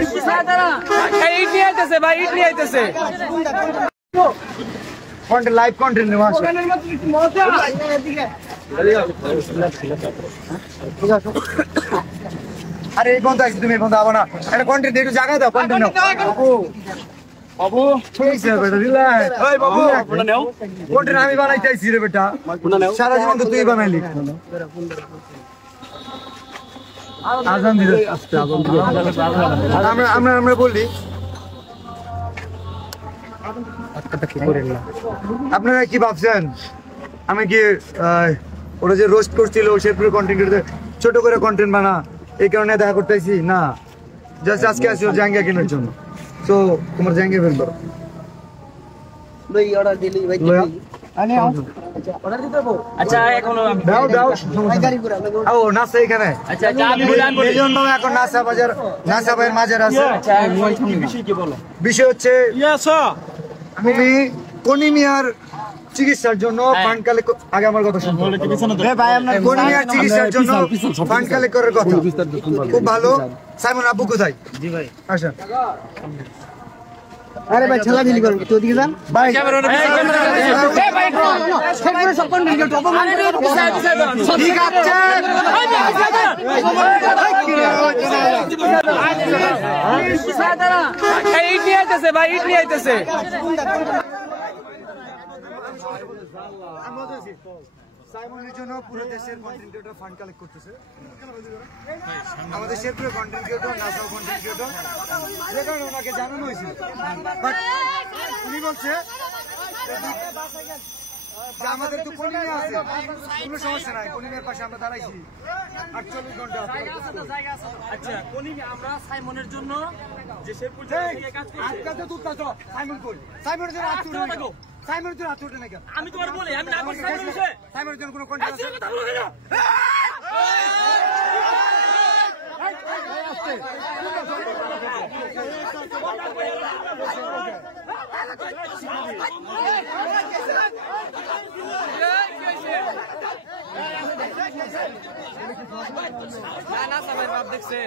ইট নিয়ে আইতেছে ভাই, ইট নিয়ে আইতেছে। লাইভ কন্টেন্ট নেওয়া আছে। আরে এই বন্ধু আইছি, তুমি এই বন্ধু আবো না, একটা কন্টেন্ট একটু জায়গা দাও, কন্টেন্ট নাও বাবু। ঠিক আছে বেটা, রিল্যাক্স। এই বাবু নাও কন্টেন্ট, আমি বানাইতে আইছি রে বেটা, সারা জীবন তো তুই বানাইলি। আজান দিলে আমরা বলি আপনারা কি ভাবছেন আমি কি ওরা যে রোস্ট করছিল শেরপুরের কন্টেন্ট ছোট করে কন্টেন্ট বানা এই কারণে দেখা করতেছি না, জাস্ট আজকে আসি জাঙ্গিয়া কেনার জন্য। তো তোমার জাঙ্গিয়া বের করো ভাই, অর্ডার দিলি ভাই আনে আও। আচ্ছা এখনো দাও দাও ও নাসা এখানে। আচ্ছা আমি বলে আনবো মিলিয়ন বাবা এখন নাসা বাজার, নাসা ভাইয়ের মাঝে আছে। আচ্ছা বিষয় কি বলো? বিষয় হচ্ছে তুমি কনিমিয়ার চিকিৎসার জন্য ফান্ড কালেক্ট, আগে আমার কথা শুনুন ভাই, আপনার কনিমিয়ার চিকিৎসার জন্য ফান্ড কালেক্ট করার কথা খুব ভালো। সাইমন আব্বু কোথায়? জি ভাই আসেন। আরে ভাই ছেলা দিলি করুন, তো দিকে যান ভাই। ক্যামেরা এ ভাই শেরপুরে সব কোন দিকে টপ মানে ঠিক আছে। ইট নিয়ে আইতেছে ভাই, ইট নিয়ে আইতেছে। সাইমনের জন্য পুরো দেশের কন্টেন্ট ক্রিয়েটর ফান্ড কালেক্ট করতেছে। আমাদের শেরপুরের কন্টেন্ট ক্রিয়েটর, নাসাও কন্টেন্ট ক্রিয়েটর, যে কারণে ওনাকে জানানো হয়েছিল, বাট উনি বলছে যে আমাদের তো কনিমিয়া আছে, কোনো সমস্যা নাই, কনিমিয়ার পাশে আমরা দাঁড়াইছি 48 ঘন্টা। আচ্ছা কনিমিয়া আমরা সাইমনের জন্য যে শেরপুর থেকে কাজ করছি, আজকে তো তুলতাছো সাইমন কই, সাইমনের জন্য আজ তুলে নাও, সাইমনের জন্য আজ তুলে নাও। আমি তোমার বলি আমি না করছি সাইমনের বিষয়ে, সাইমনের জন্য কোনো কন্টেন্ট আছে? না সবাই বাপ দেখছে।